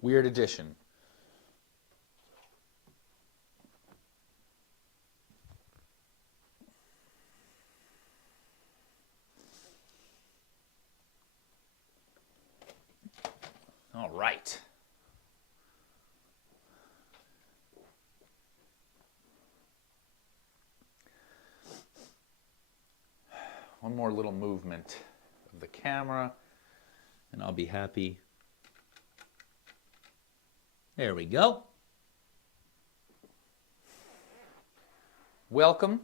Weird addition. All right. One more little movement of the camera, and I'll be happy. There we go. Welcome.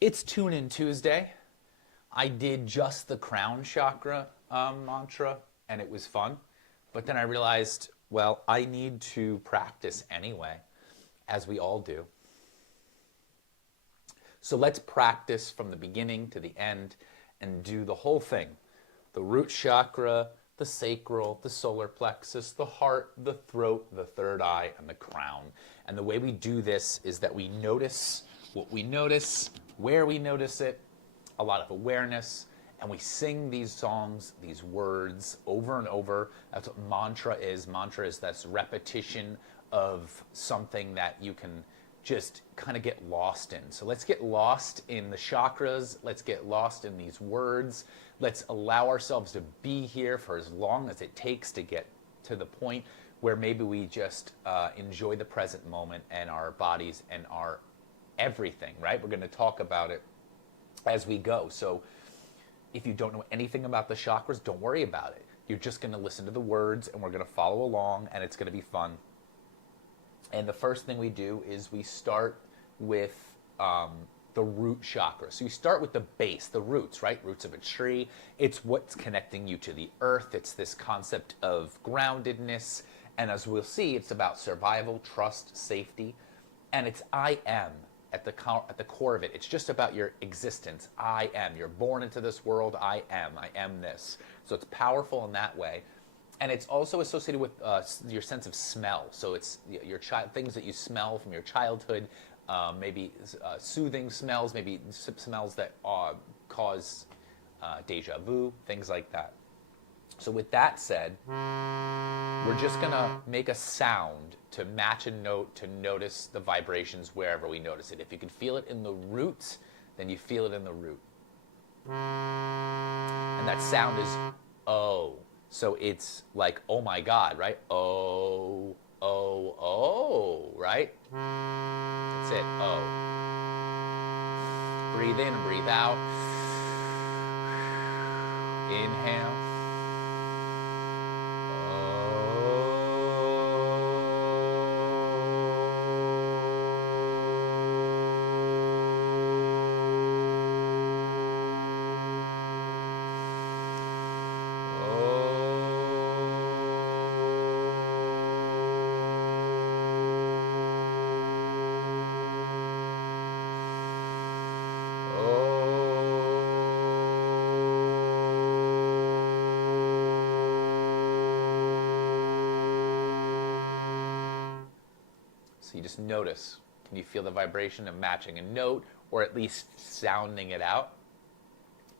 It's Tune In Tuesday. I did just the crown chakra mantra, and it was fun. But then I realized, well, I need to practice anyway, as we all do. So let's practice from the beginning to the end and do the whole thing. The root chakra, the sacral, the solar plexus, the heart, the throat, the third eye, and the crown. And the way we do this is that we notice what we notice, where we notice it, a lot of awareness, and we sing these songs, these words over and over. That's what mantra is. Mantra is this repetition of something that you can just kind of get lost in. So let's get lost in the chakras. Let's get lost in these words. Let's allow ourselves to be here for as long as it takes to get to the point where maybe we just enjoy the present moment and our bodies and our everything, right? We're going to talk about it as we go. So if you don't know anything about the chakras, don't worry about it. You're just going to listen to the words and we're going to follow along and it's going to be fun. And the first thing we do is we start with the root chakra. So you start with the base, the roots, right? Roots of a tree. It's what's connecting you to the earth. It's this concept of groundedness. And as we'll see, it's about survival, trust, safety. And it's I am at the core of it. It's just about your existence. I am. You're born into this world. I am this. So it's powerful in that way. And it's also associated with your sense of smell. So it's your things that you smell from your childhood, maybe soothing smells, maybe smells that cause deja vu, things like that. So with that said, we're just going to make a sound to match a note to notice the vibrations wherever we notice it. If you can feel it in the root, then you feel it in the root. And that sound is O. So it's like, oh my God, right? Oh, oh, oh, right? That's it, oh. Breathe in and breathe out. Inhale. So you just notice, can you feel the vibration of matching a note or at least sounding it out?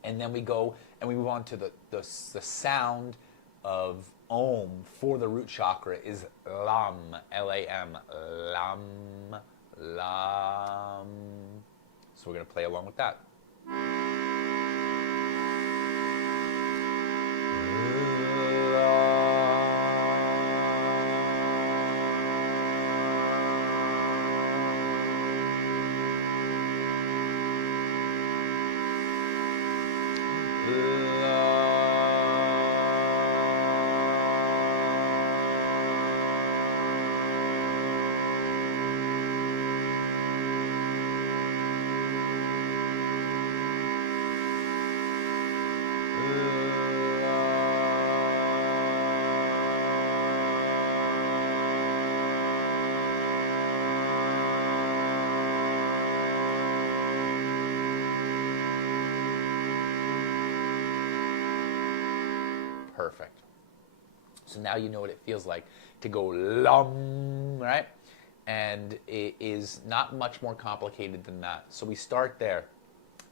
And then we go and we move on to the sound of Om for the root chakra is Lam, L-A-M, Lam, Lam. So we're going to play along with that. Perfect. So now you know what it feels like to go lum, right? And it is not much more complicated than that. So we start there.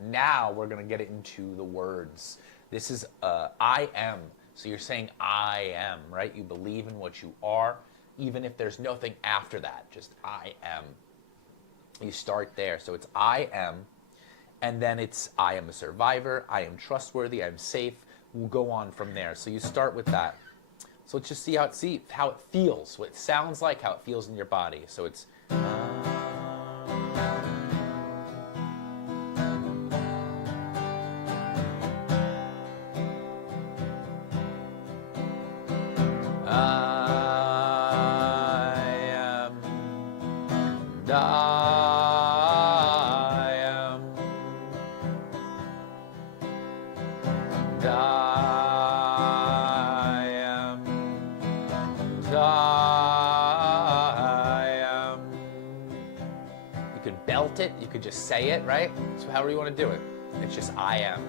Now we're going to get into the words. This is I am. So you're saying I am, right? You believe in what you are, even if there's nothing after that. Just I am. You start there. So it's I am, and then it's I am a survivor, I am trustworthy, I'm safe. We'll go on from there. So you start with that. So let's just see how it feels, what it sounds like, how it feels in your body. So it's You could belt it, you could just say it, right? So however you want to do it. It's just I am.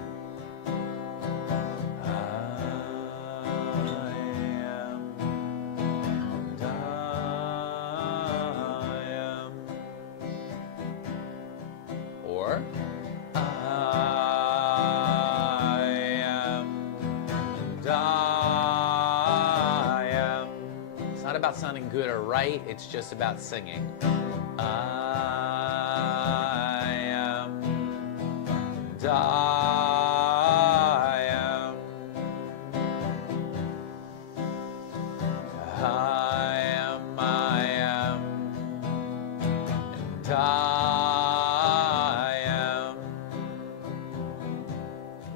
Or it's not about sounding good or right, it's just about singing.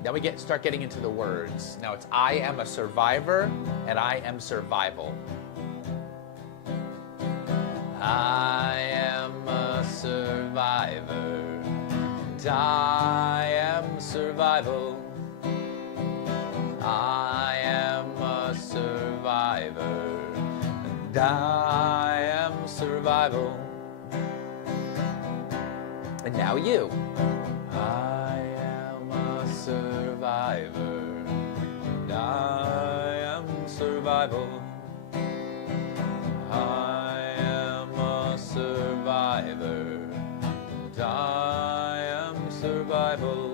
Then we start getting into the words. Now it's I am a survivor and I am survival. I am a survivor and I am survival. I am a survivor and I am survival. And now you. I am a survivor and I am survival. I am a survivor and I am survival.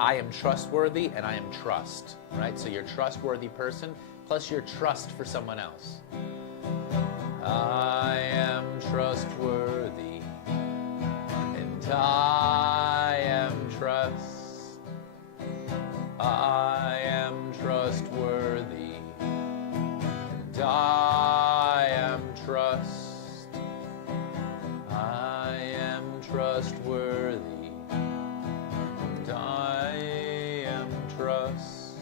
I am trustworthy and I am trust, right? So you're a trustworthy person plus your trust for someone else. I am trustworthy and I am trust. I am trustworthy and I am trust. I am trustworthy. I am trust.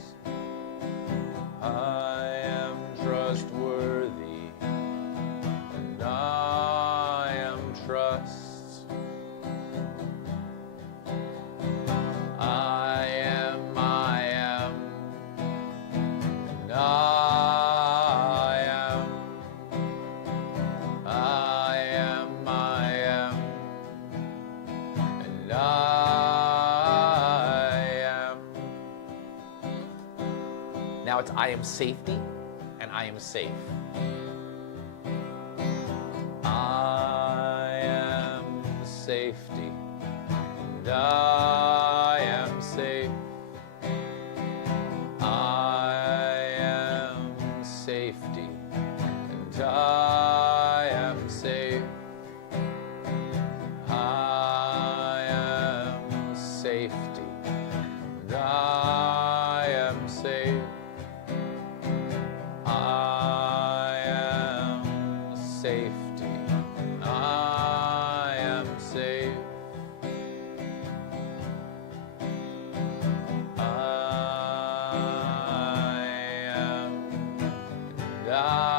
I am trustworthy and I am trust. I am and I am and I am and Now it's I am safety and I am safe. I am safety and I am safe. I am safety and I am safe. I am safety and I am safe. I am safety. I am safe. I am and I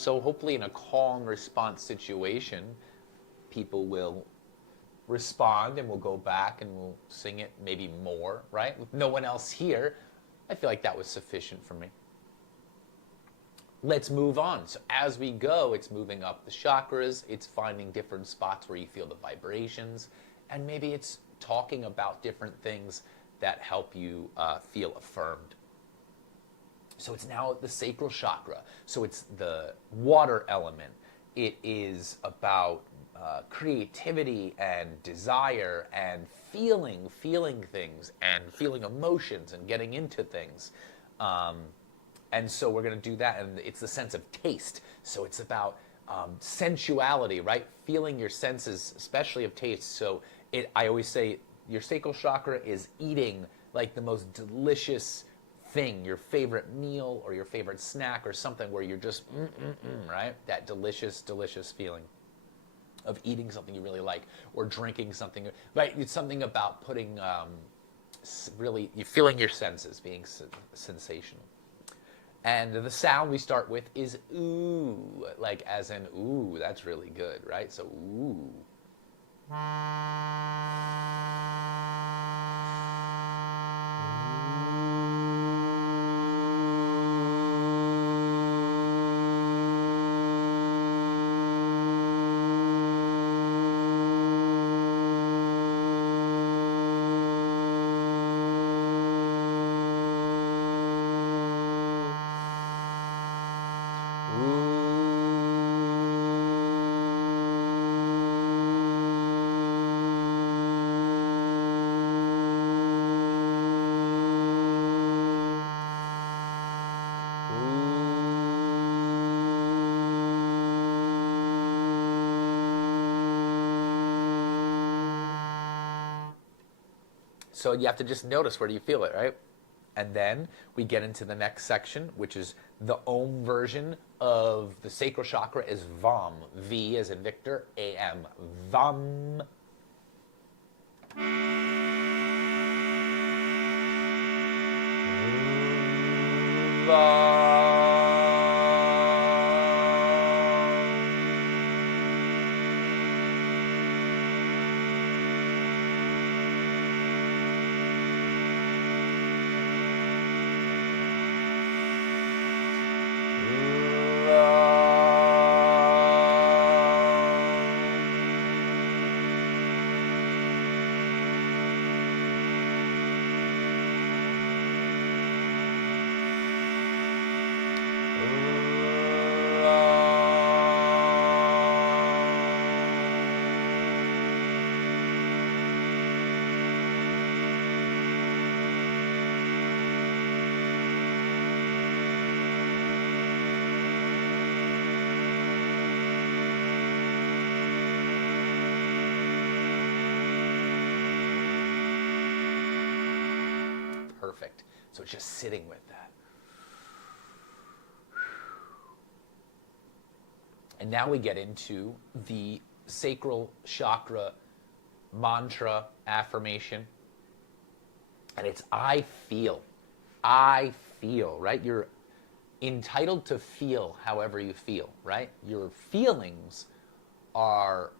So hopefully in a call and response situation, people will respond and we'll go back and we'll sing it maybe more, right? With no one else here, I feel like that was sufficient for me. Let's move on. So as we go, it's moving up the chakras, it's finding different spots where you feel the vibrations, and maybe it's talking about different things that help you feel affirmed. So it's now the sacral chakra. So it's the water element. It is about creativity and desire and feeling things and feeling emotions and getting into things. And so we're going to do that, and it's the sense of taste. So it's about sensuality, right? Feeling your senses, especially of taste. So I always say your sacral chakra is eating like the most delicious thing, your favorite meal or your favorite snack or something where you're just, right? That delicious, delicious feeling of eating something you really like or drinking something, right? It's something about putting, really, you feeling your senses being sensational. And the sound we start with is ooh, like as in ooh, that's really good, right? So ooh. So you have to just notice where do you feel it, right? And then we get into the next section, which is the Om version of the sacral chakra is Vam. V as in Victor, A-M. Vam. Vam. Perfect. So just sitting with that. And now we get into the sacral chakra mantra affirmation. And it's I feel. I feel, right? You're entitled to feel however you feel, right? Your feelings are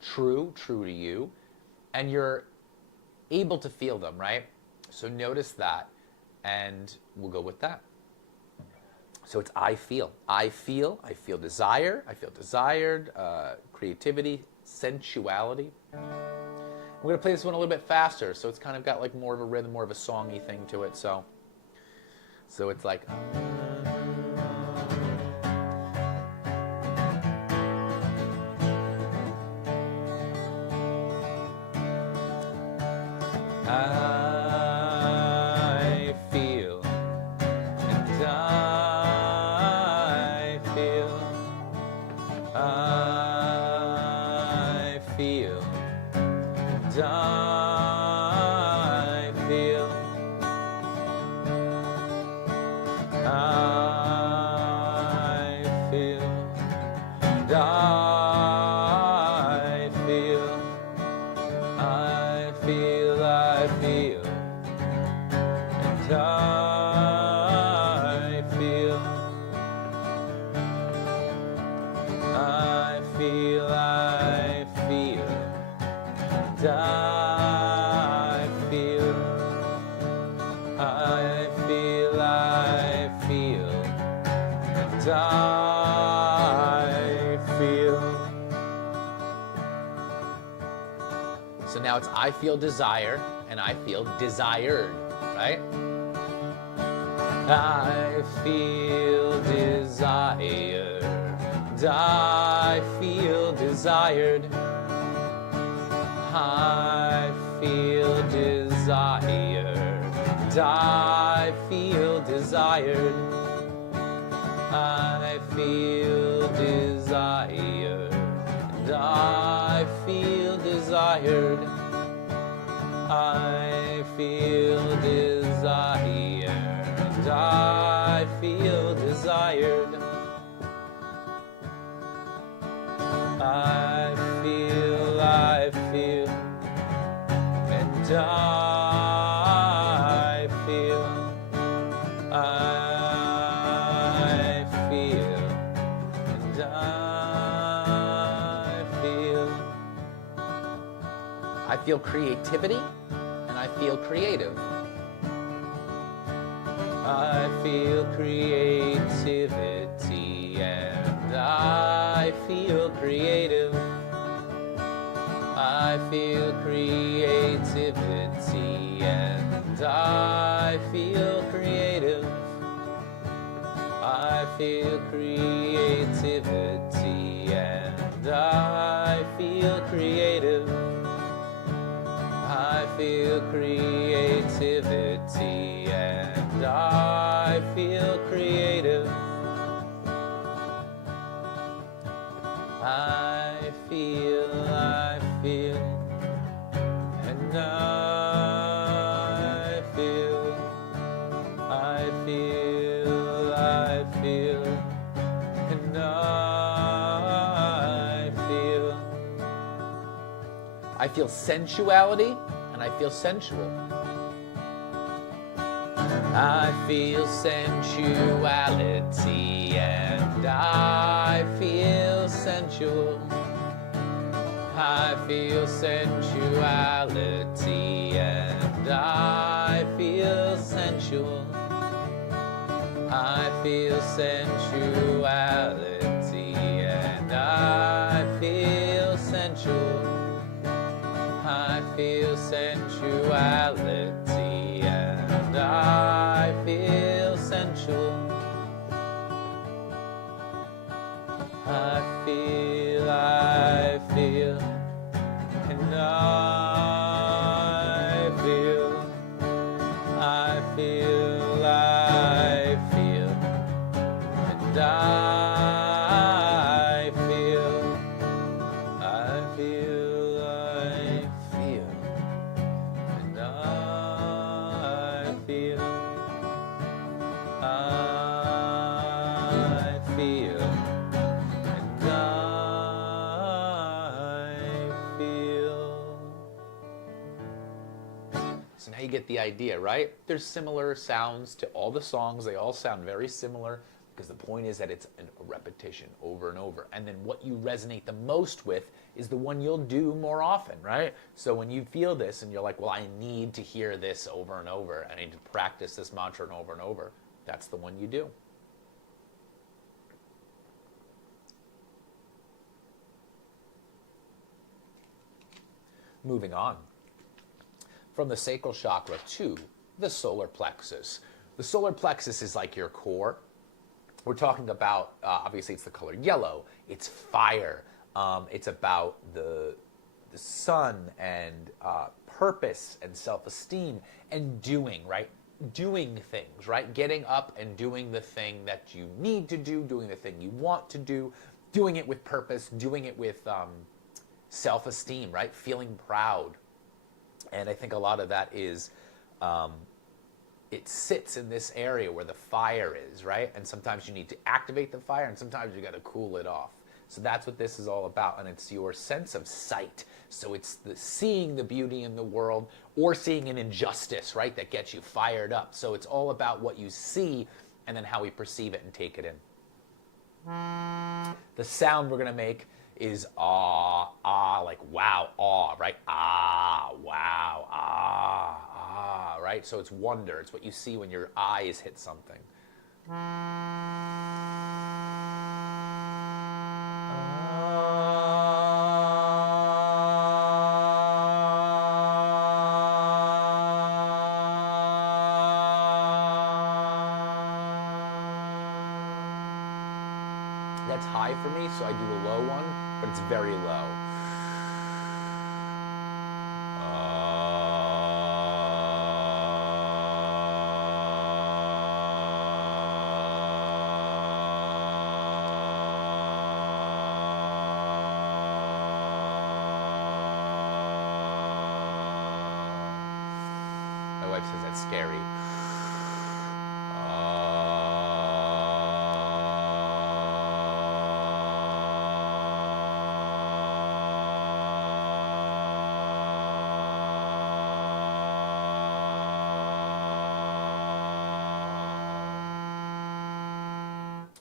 true to you, and you're able to feel them, right? So notice that, and we'll go with that. So it's I feel. I feel desire. I feel desired, creativity, sensuality. We're going to play this one a little bit faster, so it's kind of got like more of a rhythm, more of a songy thing to it. So it's like... I feel, and I feel, I feel, and I feel, I feel, and I feel, I feel, I feel. and I feel. So now it's I feel desire and I feel desired, right? I feel desired. I feel desired. I feel desired. I feel desired. I feel desired. I feel desired. I feel desired. I feel desired. I feel, and I feel, and I feel creativity, and I feel creative. I feel creativity, and I feel creative. I feel creativity, and I feel creative. I feel creativity, and I feel creative. I feel creativity, and I feel creative. I feel, and I feel, and I feel sensuality, and I feel sensual. I feel sensuality, and I feel sensual. I feel sensuality, and I feel sensual. I feel sensuality, and I feel sensual. I feel sensuality, and I feel sensual. I feel, and I feel, and I feel, and I feel, and I feel. So now you get the idea, right? There's similar sounds to all the songs. They all sound very similar because the point is that it's a repetition over and over. And then what you resonate the most with is the one you'll do more often, right? So when you feel this and you're like, well, I need to hear this over and over. I need to practice this mantra over and over. That's the one you do. Moving on. From the sacral chakra to the solar plexus. The solar plexus is like your core. We're talking about, obviously it's the color yellow, it's fire, it's about the sun and purpose and self-esteem and doing, right? Doing things, right? Getting up and doing the thing that you need to do, doing the thing you want to do, doing it with purpose, doing it with self-esteem, right? Feeling proud. And I think a lot of that is, it sits in this area where the fire is, right? And sometimes you need to activate the fire, and sometimes you got to cool it off. So that's what this is all about, and it's your sense of sight. So it's the seeing the beauty in the world or seeing an injustice, right, that gets you fired up. So it's all about what you see and then how we perceive it and take it in. The sound we're going to make is ah, like wow, awe, right? Ah, wow, ah, right? So it's wonder. It's what you see when your eyes hit something. That's high for me, so I do a low one, but it's very low. My wife says that's scary.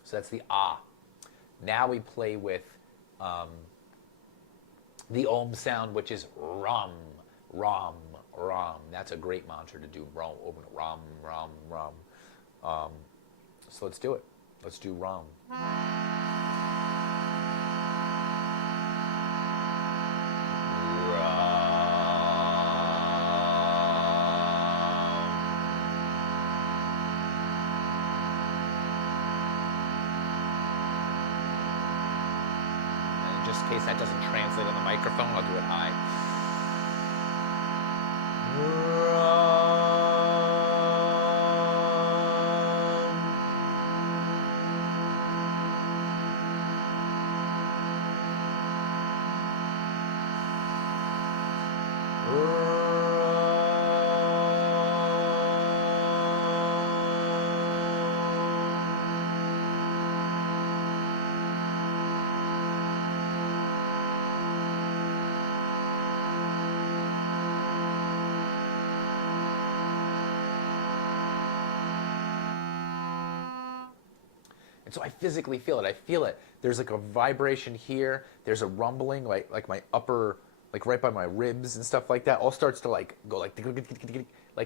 So that's the ah. Now we play with the om sound, which is ram, ram, ram. That's a great mantra to do. Ram, ram, ram, ram. So let's do it. Let's do ram. Just in case that doesn't translate on the microphone, I'll do it high. And so I physically feel it. I feel it. There's like a vibration here. There's a rumbling, like my upper, like right by my ribs and stuff like that. All starts to like go like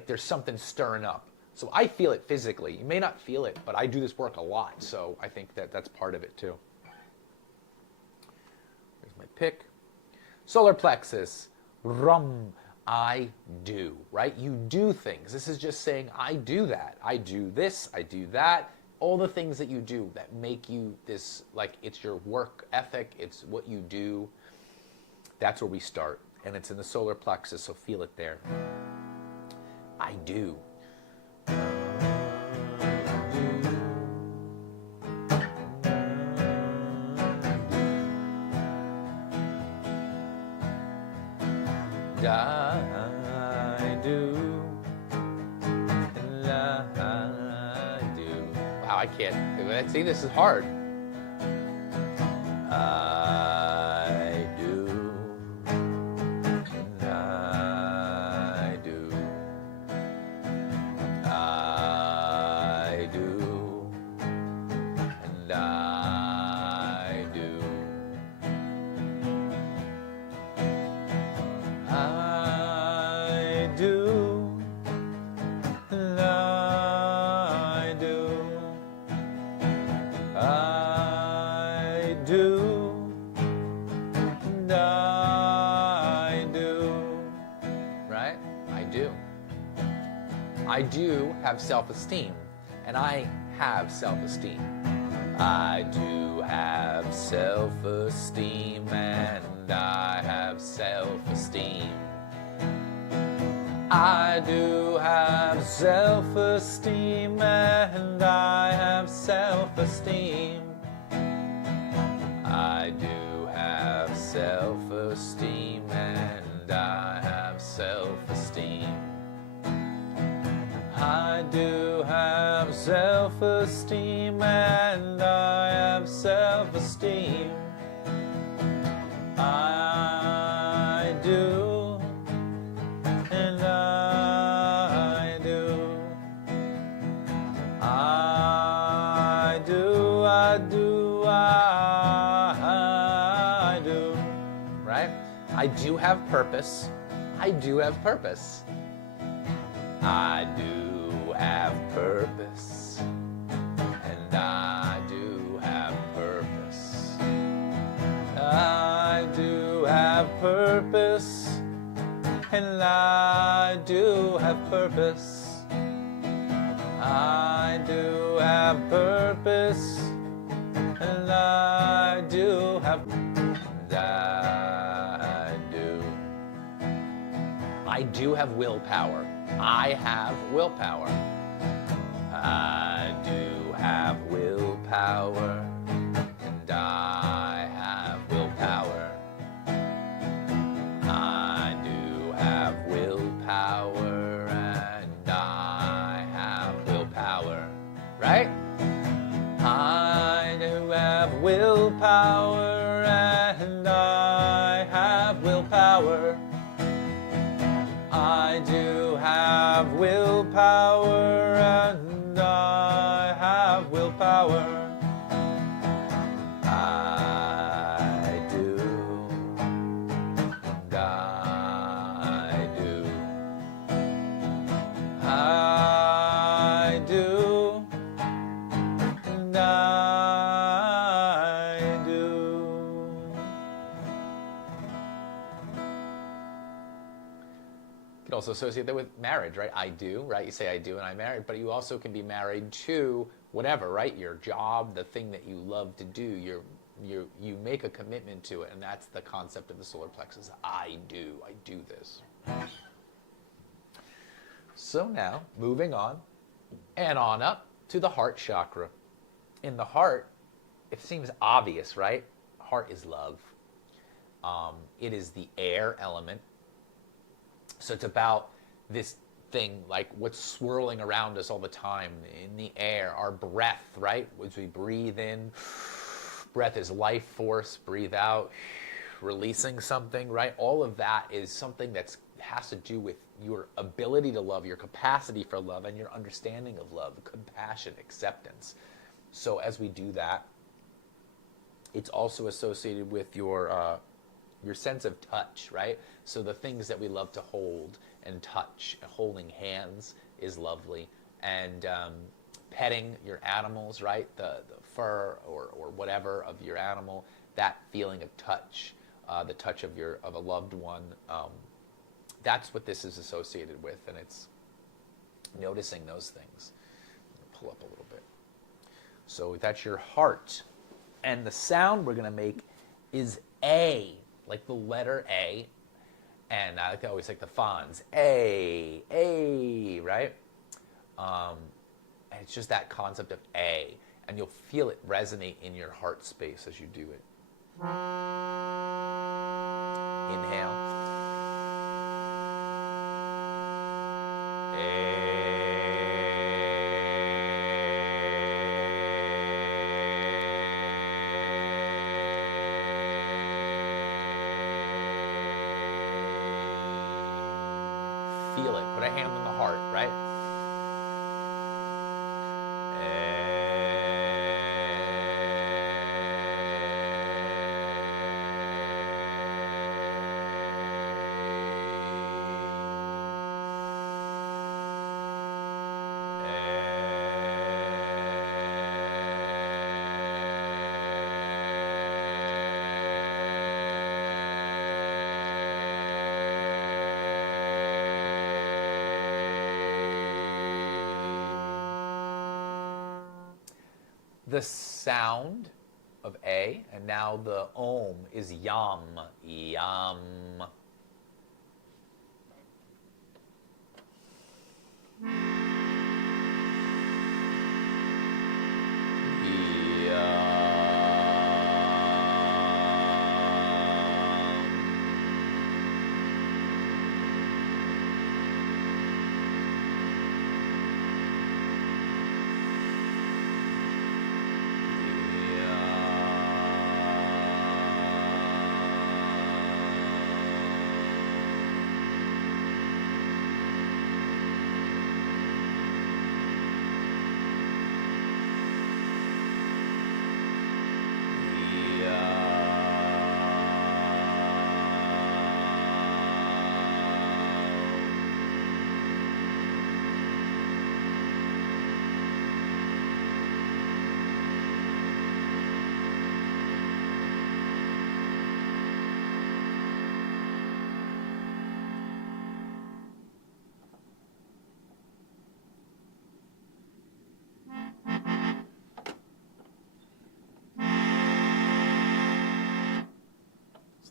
there's something stirring up. So I feel it physically. You may not feel it, but I do this work a lot. So I think that that's part of it too. Here's my pick. Solar plexus. Rum. I do, right? You do things. This is just saying I do that. I do this. I do that. All the things that you do that make you this, like it's your work ethic, it's what you do. That's where we start. And it's in the solar plexus, so feel it there. I do. I do. Wow, I can't. See, this is hard. I do. I do. I do. And I do. I do. And I do. I do, and I do, right? I do. I do have self-esteem, and I have self-esteem. I do have self-esteem, and I have self-esteem. I do have self-esteem, and I have self-esteem. I do have self-esteem, and I have self-esteem. I do have self-esteem, and I have self-esteem. I do, and I do. I do, I do, I do. Right? I do have purpose. I do have purpose. I do have purpose. And I do have purpose. I do have purpose. And I do have purpose. I do have purpose. And I have, and I do. I do have willpower. I have willpower. I do have willpower, and I have willpower. I do have willpower, and I have willpower. Right? I do have willpower, and I have willpower. I do have willpower, and I have willpower. I do, and I do. I do, and I do. You can also associate that with marriage, right? I do, right? You say I do and I'm married, but you also can be married to whatever, right? Your job, the thing that you love to do, you make a commitment to it, and that's the concept of the solar plexus. I do this. So now, moving on and on up to the heart chakra. In the heart, it seems obvious, right? Heart is love. It is the air element. So it's about this thing, like what's swirling around us all the time in the air, our breath, right? As we breathe in, breath is life force, breathe out, releasing something, right? All of that is something that has to do with your ability to love, your capacity for love, and your understanding of love, compassion, acceptance. So as we do that, it's also associated with your sense of touch, right? So the things that we love to hold and touch, holding hands is lovely, and petting your animals, right? The fur or whatever of your animal, that feeling of touch, the touch of a loved one. That's what this is associated with, and it's noticing those things. Pull up a little bit. So that's your heart, and the sound we're going to make is A, like the letter A, and I always like the Fonz, A, right? And it's just that concept of A, and you'll feel it resonate in your heart space as you do it. Inhale. Feel it. Put a hand on the heart, right? The sound of A, and now the Om is Yam, Yam.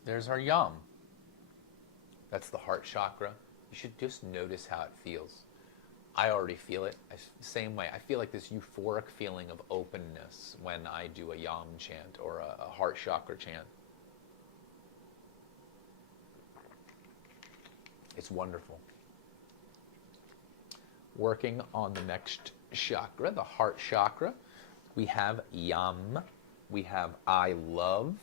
There's our yam. That's the heart chakra. You should just notice how it feels. I already feel it. Same way. I feel like this euphoric feeling of openness when I do a yam chant or a heart chakra chant. It's wonderful. Working on the next chakra, the heart chakra, we have yam. We have I love.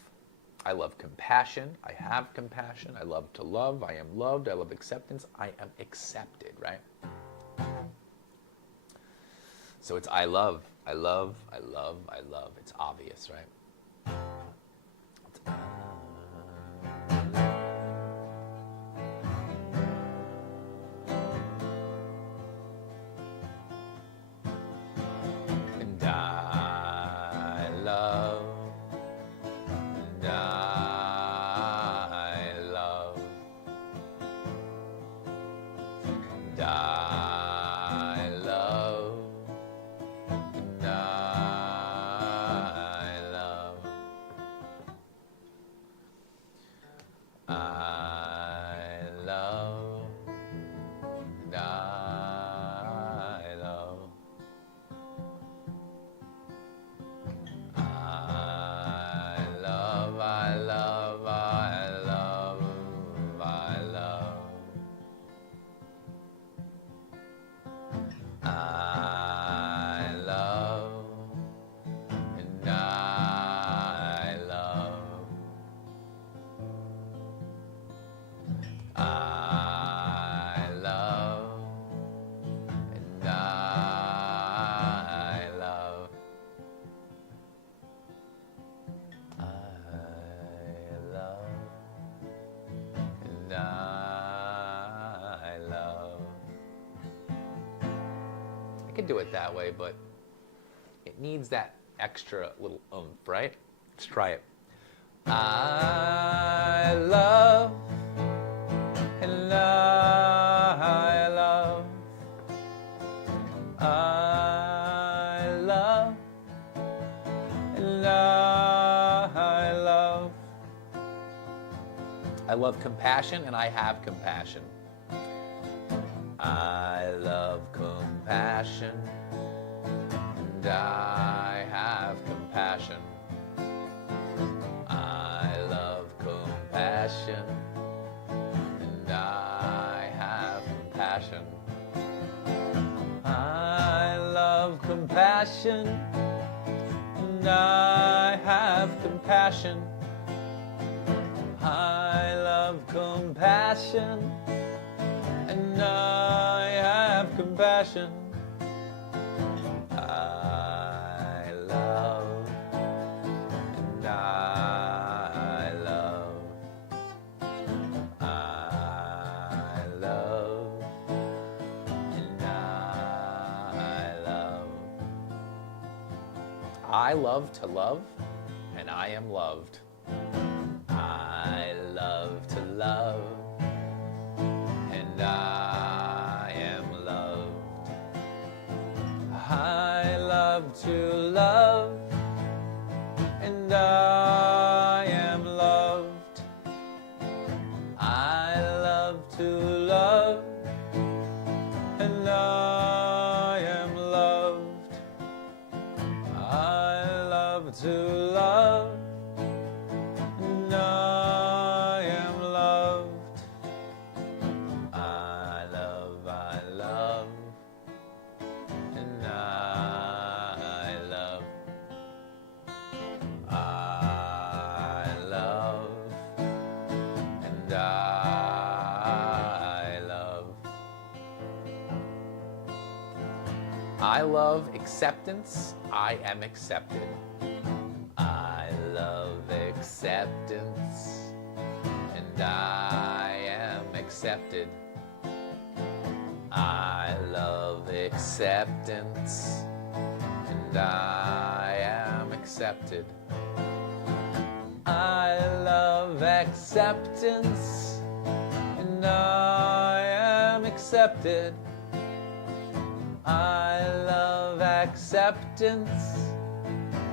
I love compassion. I have compassion. I love to love. I am loved. I love acceptance. I am accepted, right? So it's I love. I love. I love. I love. It's obvious, right? It's and I love. And I love. And I love. And I love. I love. And I love. I love, I love, I love, I love. I love, and I love. I love, and I love. I love, and I love. I could do it that way, but it needs that extra little oomph, right? Let's try it. I love, and I love. I love, and I love. I love compassion, and I have compassion. I love compassion, and I have compassion. I love compassion, and I have compassion. I love compassion, and I have compassion. I love compassion, and I have compassion. I love, and I love. I love, and I love. I love to love, and I am loved. I love to love, and I am loved. I love to love, and I am loved. I love to love, and I am loved. I love to love, and I am loved. I love, and I love. I love, and I love. I love acceptance. I am accepted. I love acceptance, and I am accepted. I love acceptance, and I am accepted. I love acceptance, and I am accepted. I love acceptance,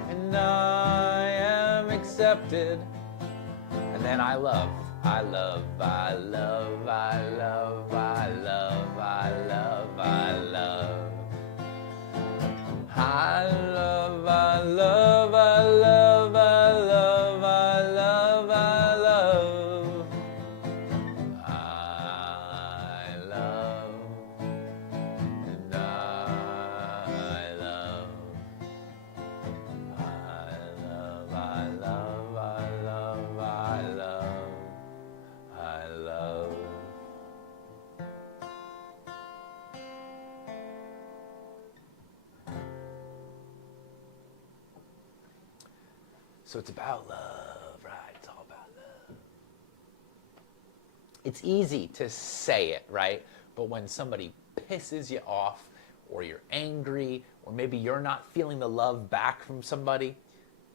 and I am accepted. And then I love, I love, I love, I love, I love, I love, I love. I love, I love, I love, I love, I love, I love. I love, and I love. I love, I love, I love, I love, I love. So it's about love, right? It's all about love. It's easy to say it, right? But when somebody pisses you off, or you're angry, or maybe you're not feeling the love back from somebody,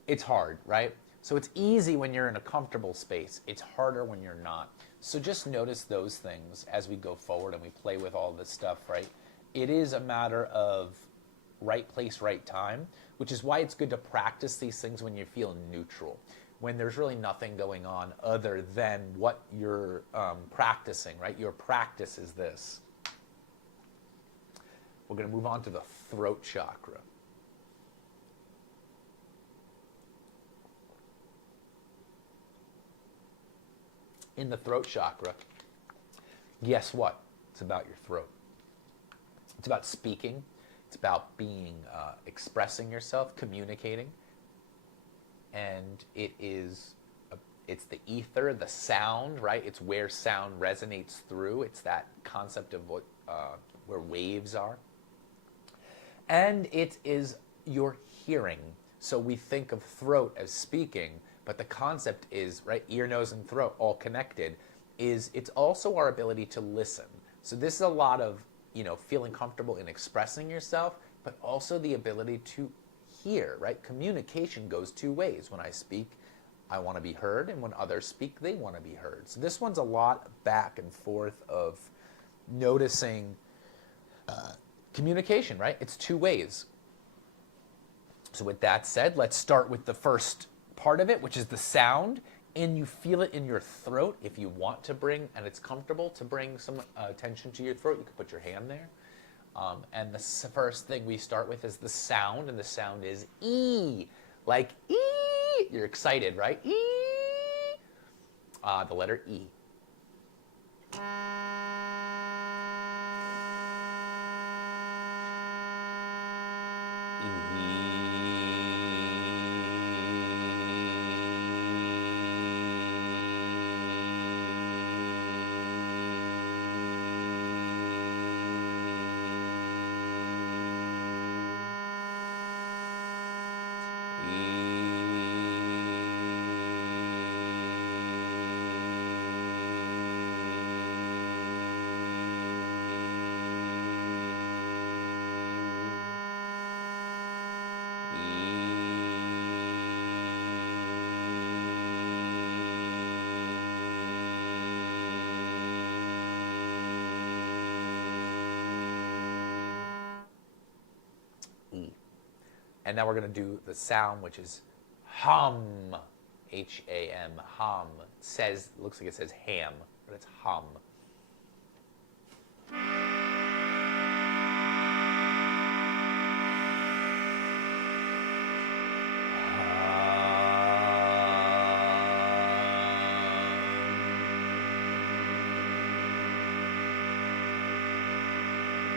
it's hard, right? So it's easy when you're in a comfortable space. It's harder when you're not. So just notice those things as we go forward and we play with all this stuff, right? It is a matter of right place, right time, which is why it's good to practice these things when you feel neutral, when there's really nothing going on other than what you're practicing, right? Your practice is this. We're going to move on to the throat chakra. In the throat chakra, guess what? It's about your throat. It's about speaking. It's about being, expressing yourself, communicating. And it's the ether, the sound, right? It's where sound resonates through. It's that concept of what where waves are. And it is your hearing. So we think of throat as speaking, but the concept is, right, ear, nose, and throat all connected, it's also our ability to listen. So this is a lot of, feeling comfortable in expressing yourself, but also the ability to hear, right? Communication goes two ways. When I speak, I want to be heard, and when others speak, they want to be heard. So this one's a lot back and forth of noticing communication, right? It's two ways. So with that said, let's start with the first part of it, which is the sound. And you feel it in your throat. If you want to bring, and it's comfortable to bring some attention to your throat, you can put your hand there. And the first thing we start with is the sound, and the sound is E. Like E. You're excited, right? E. The letter E. E. And now we're going to do the sound, which is hum. H-A-M, hum. Looks like it says ham, but it's hum.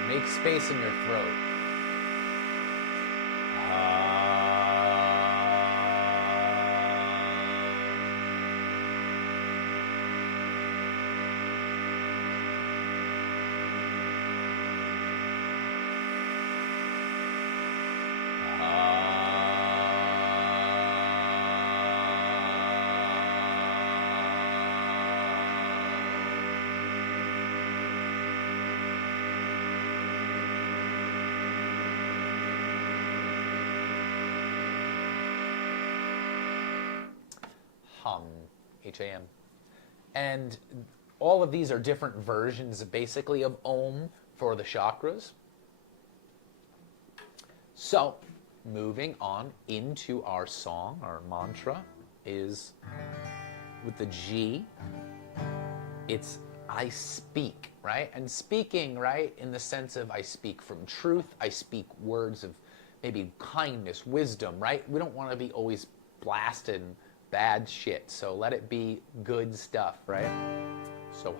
Make space in your throat. Hum, H-A-M. And all of these are different versions, basically, of Om for the chakras. So, moving on into our song, our mantra is With the G, it's I speak, right? And speaking, right, in the sense of I speak from truth, I speak words of maybe kindness, wisdom, right? We don't want to be always blasting bad shit, so let it be good stuff, right? So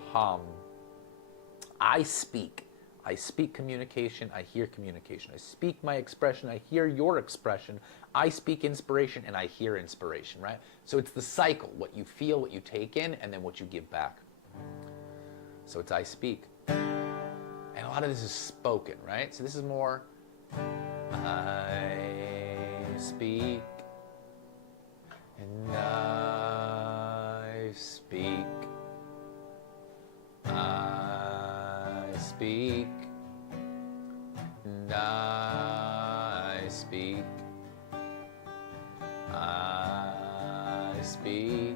I speak. I speak communication, I hear communication. I speak my expression, I hear your expression. I speak inspiration and I hear inspiration, right? So it's the cycle, what you feel, what you take in, and then what you give back. So it's I speak. And a lot of this is spoken, right? So this is more I speak and I speak. I speak and I speak. I speak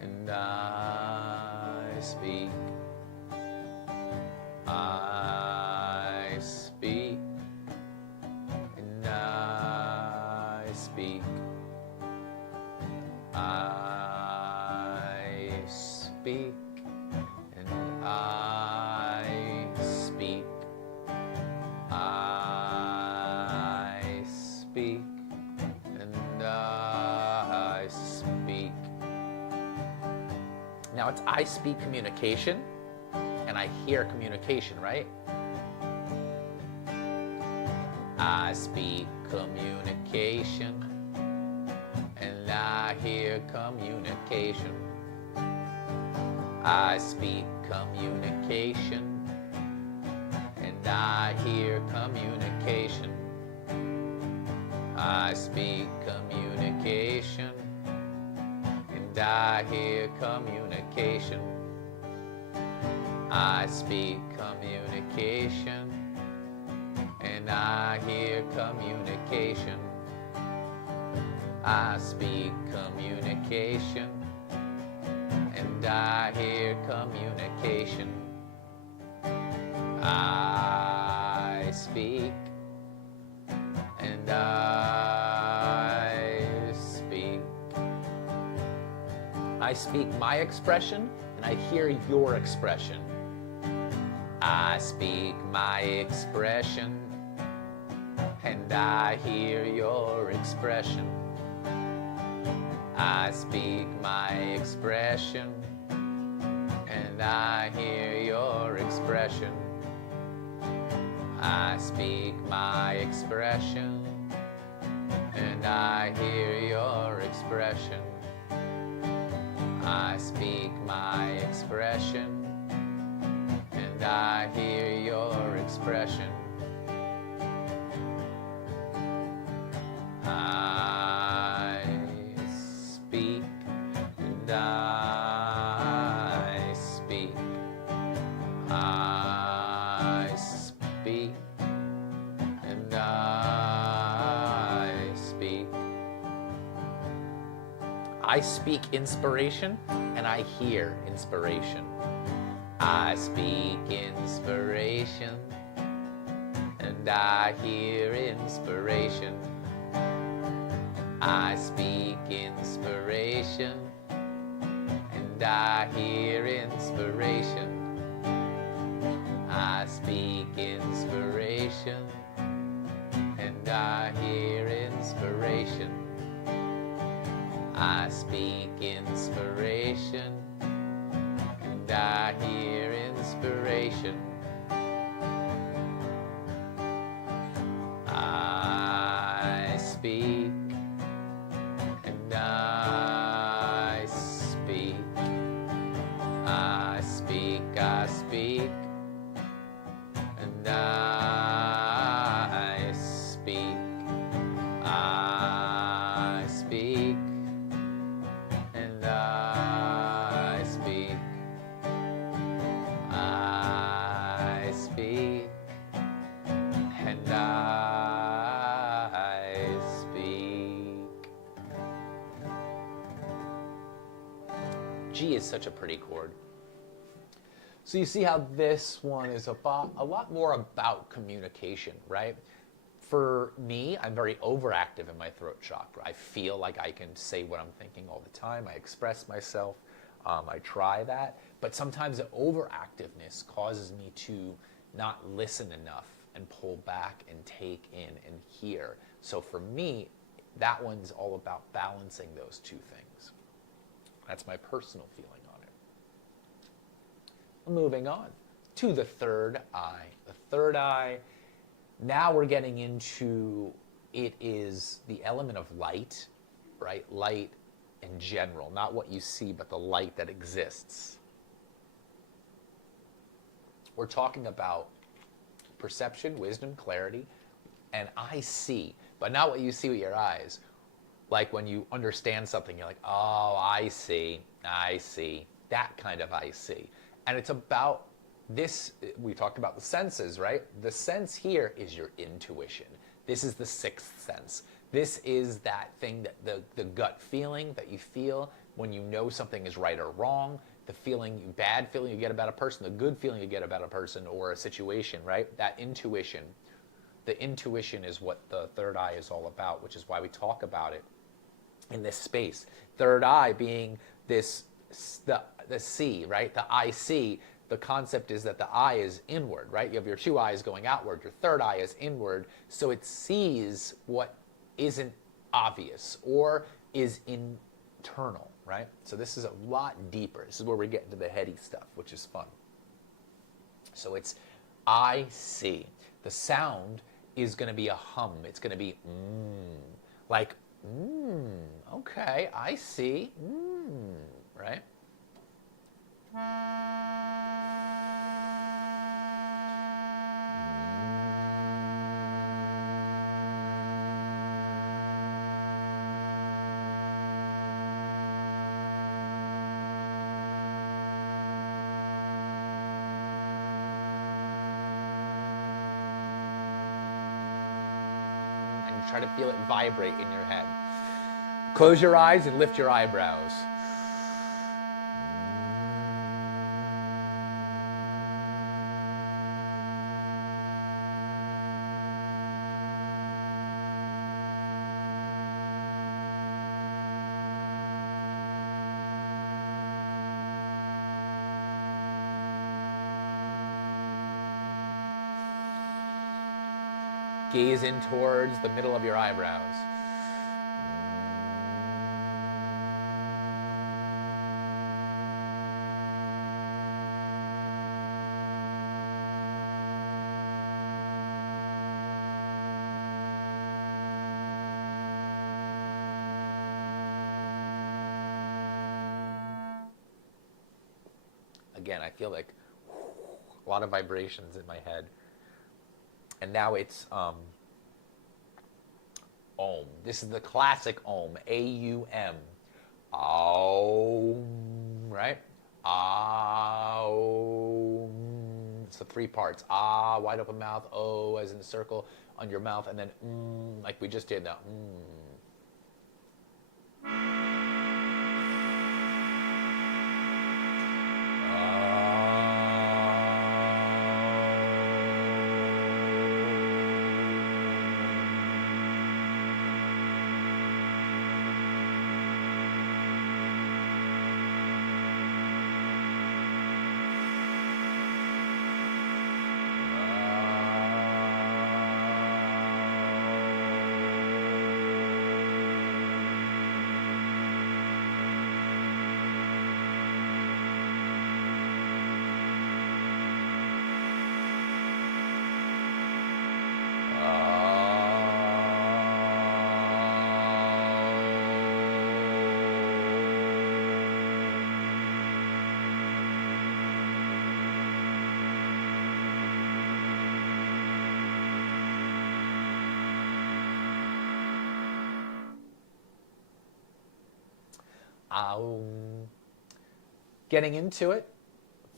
and I speak. I speak and I speak. I speak and I speak. I speak and I speak. Now it's I speak communication and I hear communication, right? I speak communication and I hear communication. I speak communication and I hear communication. I speak communication and I hear communication. I speak communication and I hear communication. I speak communication and I hear communication. I speak and I speak. I speak my expression and I hear your expression. I speak my expression and I hear your expression. I speak my expression and I hear your expression. I speak my expression and I hear your expression. I speak my expression and I hear your expression. I speak and I speak. I speak and I speak. I speak inspiration and I hear inspiration. I speak inspiration and I hear inspiration. I speak inspiration and I hear inspiration. I speak inspiration and I hear inspiration. I speak inspiration and I hear inspiration. I speak and I speak. I speak, I speak and I speak. I speak and I speak. I speak and I speak. G is such a pretty chord. So you see how this one is a lot more about communication, right? For me, I'm very overactive in my throat chakra. I feel like I can say what I'm thinking all the time. I express myself. I try that. But sometimes the overactiveness causes me to not listen enough and pull back and take in and hear. So for me, that one's all about balancing those two things. That's my personal feeling on it. Moving on to the third eye. The third eye, now we're getting into, it is the element of light, right? Light in general, not what you see, but the light that exists. We're talking about perception, wisdom, clarity, and I see, but not what you see with your eyes. Like when you understand something, you're like, oh, I see, that kind of I see. And it's about this, we talked about the senses, right? The sense here is your intuition. This is the sixth sense. This is that thing, that the gut feeling that you feel when you know something is right or wrong, the feeling, bad feeling you get about a person, the good feeling you get about a person or a situation, right? That intuition. The intuition is what the third eye is all about, which is why we talk about it in this space. Third eye being this, the see, right? The I see. The concept is that the eye is inward, right? You have your two eyes going outward. Your third eye is inward. So it sees what isn't obvious or is internal, right? So this is a lot deeper. This is where we get into the heady stuff, which is fun. So it's I see. The sound is going to be a hum. It's going to be like, okay, I see, right? Try to feel it vibrate in your head. Close your eyes and lift your eyebrows. Gaze in towards the middle of your eyebrows. Again, I feel like a lot of vibrations in my head. And now it's Om. This is the classic Om, A-U-M. Om, right? Om. It's the three parts. Ah, wide open mouth. O, as in the circle on your mouth. And then like we just did now. Getting into it,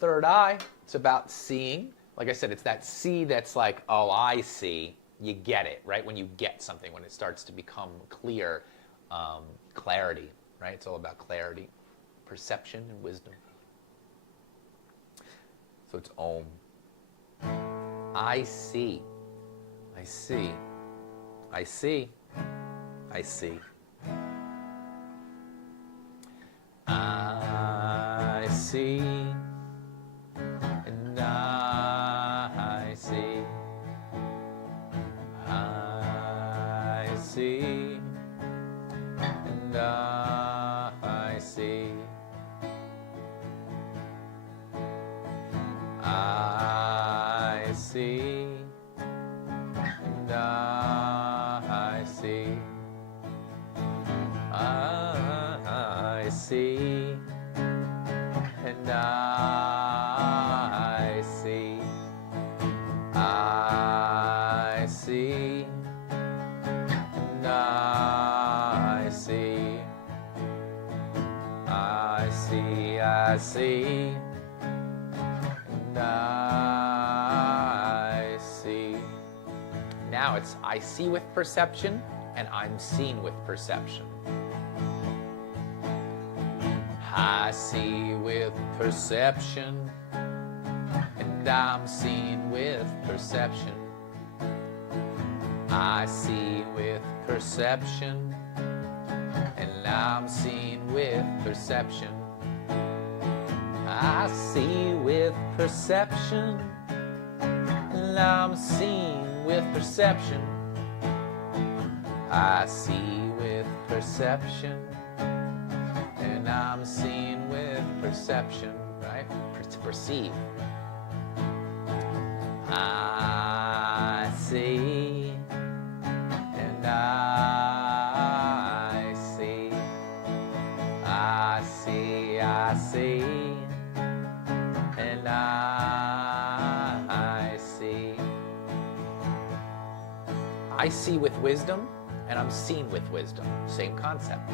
third eye, it's about seeing. Like I said, it's that see that's like, oh, I see. You get it, right? When you get something, when it starts to become clear, clarity, right? It's all about clarity, perception, and wisdom. So it's Om. I see. I see. I see. I see. I see. And I see. I see. And I see. I see. And I see. I see. And I see. I see. And I see. I see. I see. And I see. Now it's I see with perception and I'm seen with perception. I see with perception and I'm seen with perception. I see with perception and I'm seen with perception. I see with perception and I'm seen with perception. I see with perception and I'm seen with perception, right? To perceive. I see and I see. I see, I see, and I see. I see with wisdom and I'm seen with wisdom. Same concept.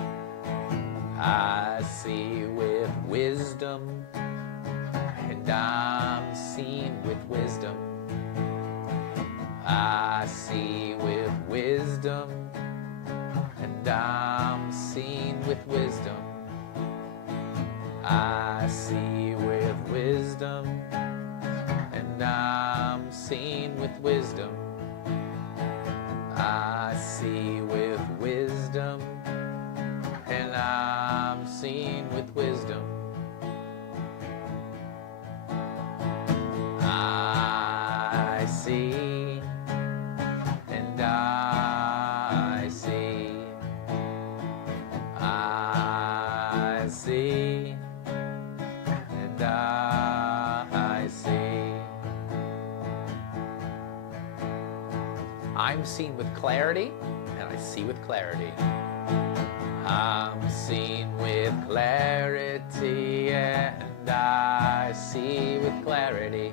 I see with wisdom and I'm seen with wisdom. I see with wisdom and I'm seen with wisdom. I see with wisdom and I'm seen with wisdom. I see with wisdom and I'm seen with wisdom. I see and I see. I see and I see. I'm seen with clarity and I see with clarity. I'm seen with clarity and I see with clarity.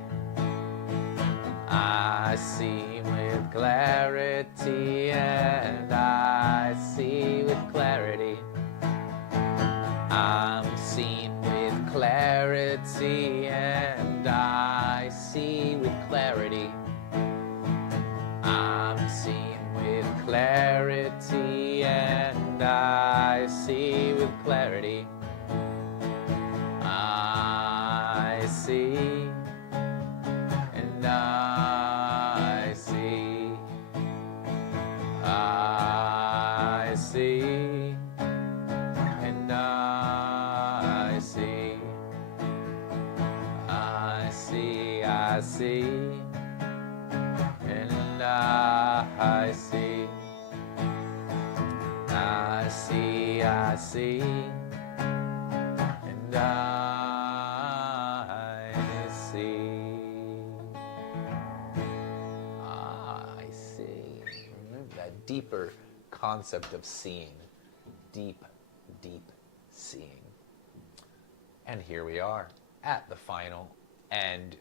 I see with clarity and I see with clarity. I'm seen with clarity and I see with clarity. I'm seen with clarity and I see with clarity. I see and I see. I see and I see. I see, I see and I see. I see, I see and I see. I see. Remember that deeper concept of seeing. Deep, deep seeing. And here we are at the final end.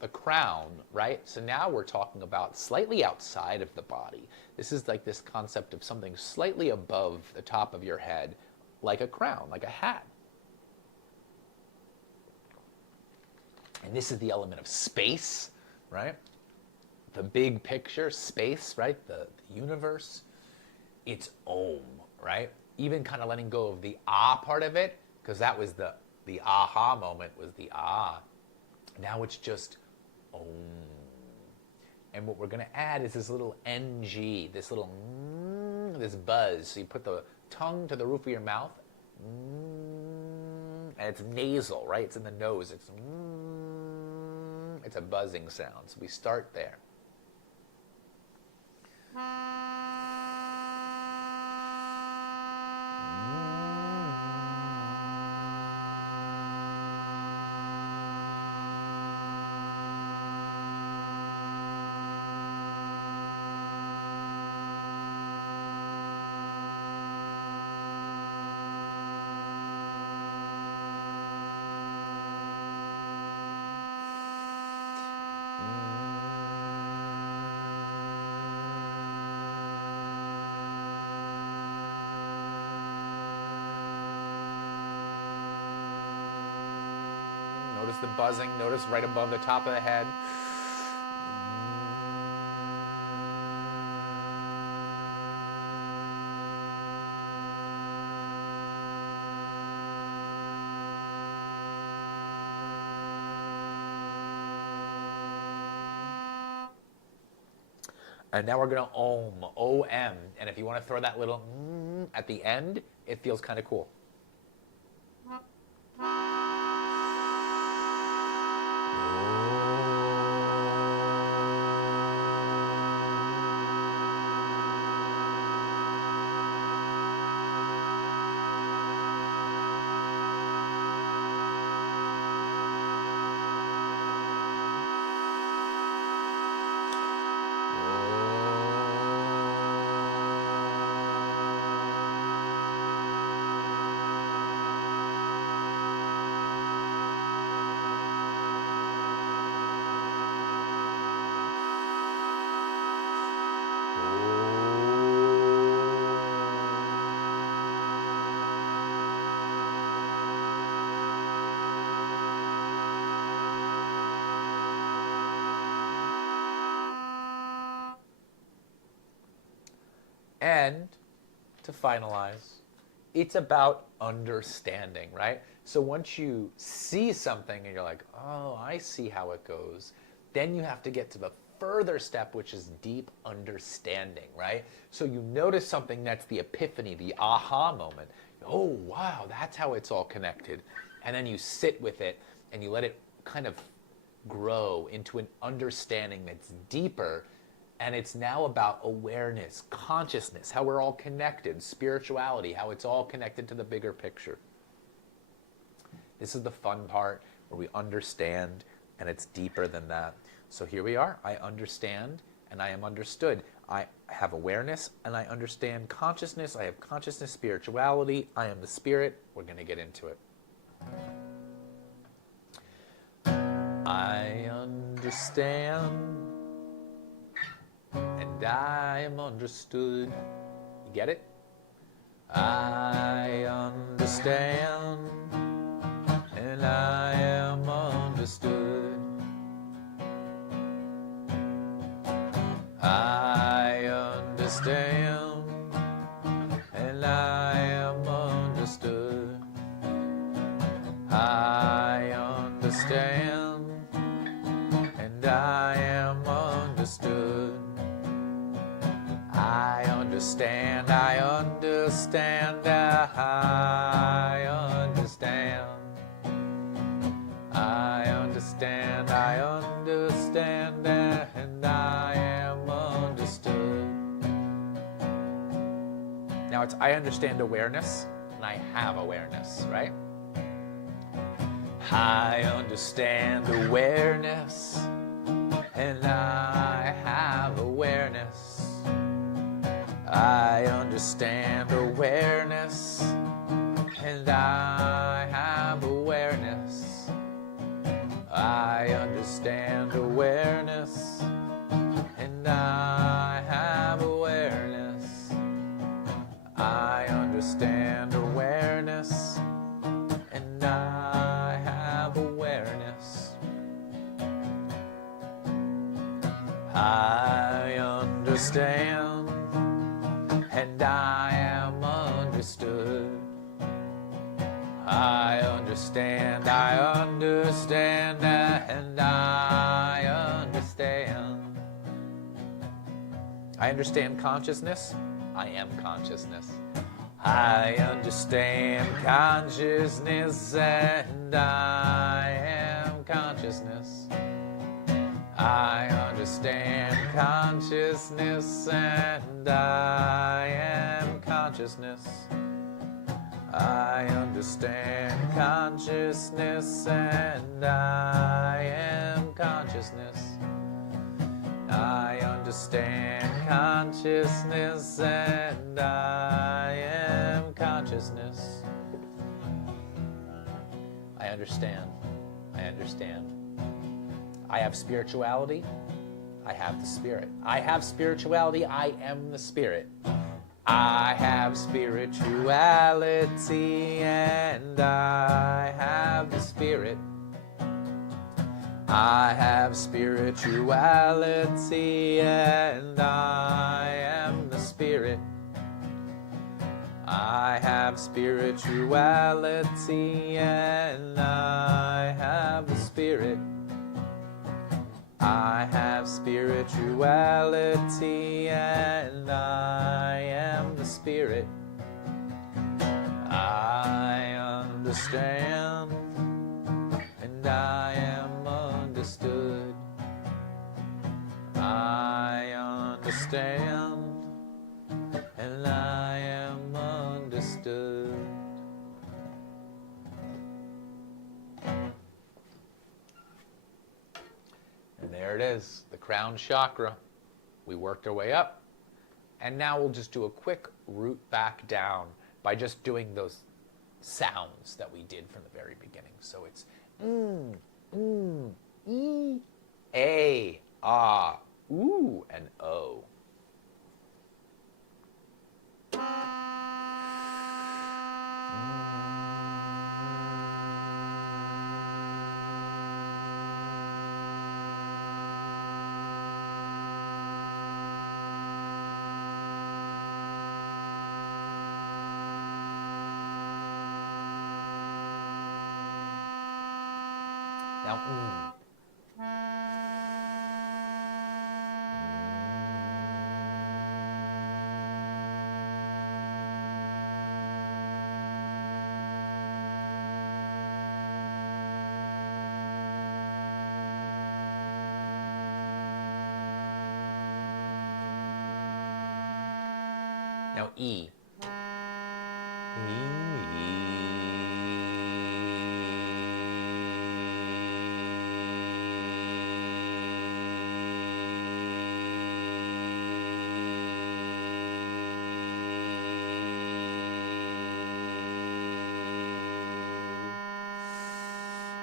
The crown, right? So now we're talking about slightly outside of the body. This is like this concept of something slightly above the top of your head, like a crown, like a hat. And this is the element of space, right? The big picture, space, right? The universe. It's Om, right? Even kind of letting go of the ah part of it, because that was the aha moment was the ah. Now it's just Om. And what we're going to add is this little NG, this little this buzz. So you put the tongue to the roof of your mouth, and it's nasal, right? It's in the nose. It's a buzzing sound. So we start there. Notice the buzzing. Notice right above the top of the head. And now we're going to Om, O-M. And if you want to throw that little at the end, it feels kind of cool. And to finalize, it's about understanding, right? So once you see something and you're like, oh, I see how it goes, then you have to get to the further step, which is deep understanding, right? So you notice something, that's the epiphany, the aha moment. Oh, wow, that's how it's all connected. And then you sit with it and you let it kind of grow into an understanding that's deeper. And it's now about awareness, consciousness, how we're all connected, spirituality, how it's all connected to the bigger picture. This is the fun part where we understand, and it's deeper than that. So here we are. I understand, and I am understood. I have awareness, and I understand consciousness. I have consciousness, spirituality. I am the spirit. We're going to get into it. I understand. And I am understood. You get it? I understand, and I am understood. I understand, and I am understood. I understand, and I am understood. I understand, I understand, I understand. I understand, I understand, and I am understood. Now it's I understand awareness, and I have awareness, right? I understand awareness, and I have awareness. I understand awareness, and I have awareness. I understand awareness, and I have awareness. I understand awareness, and I have awareness. I understand, and I am understood. I understand, and I understand. I understand consciousness. I am consciousness. I understand consciousness and I am consciousness. I understand consciousness and I am consciousness. I understand consciousness and I am consciousness. I understand consciousness and I am consciousness. I understand. I understand. I have spirituality. I have the spirit. I have spirituality. I am the spirit. I have spirituality and I have the spirit. I have spirituality and I am the spirit. I have spirituality and I have the spirit. I have spirituality and I am the spirit. I understand and I am understood. I understand and I am understood. And there it is, the crown chakra. We worked our way up. And now we'll just do a quick root back down by just doing those sounds that we did from the very beginning. So it's e, a, ah, ooh, and o. Now, Now, E.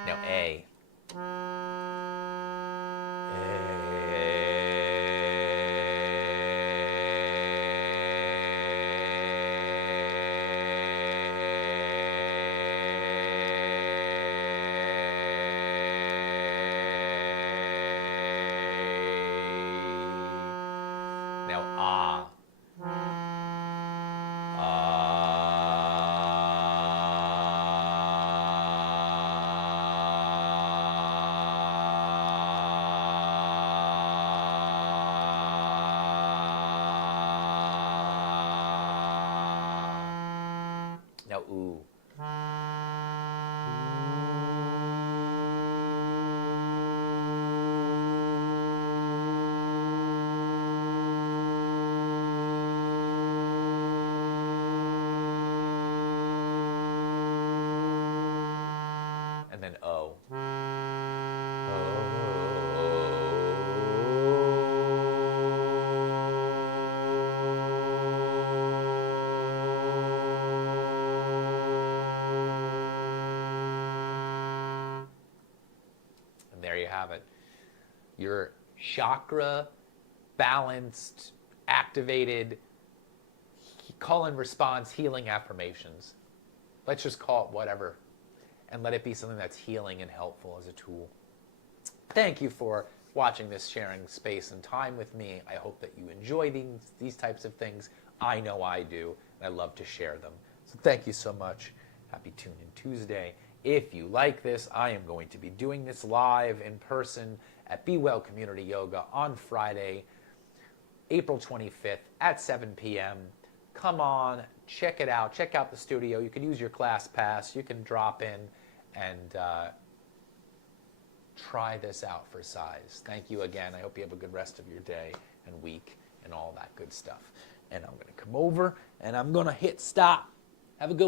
Now, A. Now, ah. Now, ooh. And then O. And there you have it. Your chakra balanced, activated, call and response healing affirmations. Let's just call it whatever. And let it be something that's healing and helpful as a tool. Thank you for watching this, sharing space and time with me. I hope that you enjoy these types of things. I know I do, and I love to share them. So thank you so much. Happy Tune In Tuesday. If you like this, I am going to be doing this live in person at Be Well Community Yoga on Friday, April 25th at 7 p.m. Come on, check it out. Check out the studio. You can use your class pass. You can drop in and try this out for size. Thank you again. I hope you have a good rest of your day and week and all that good stuff. And I'm going to come over and I'm going to hit stop. Have a good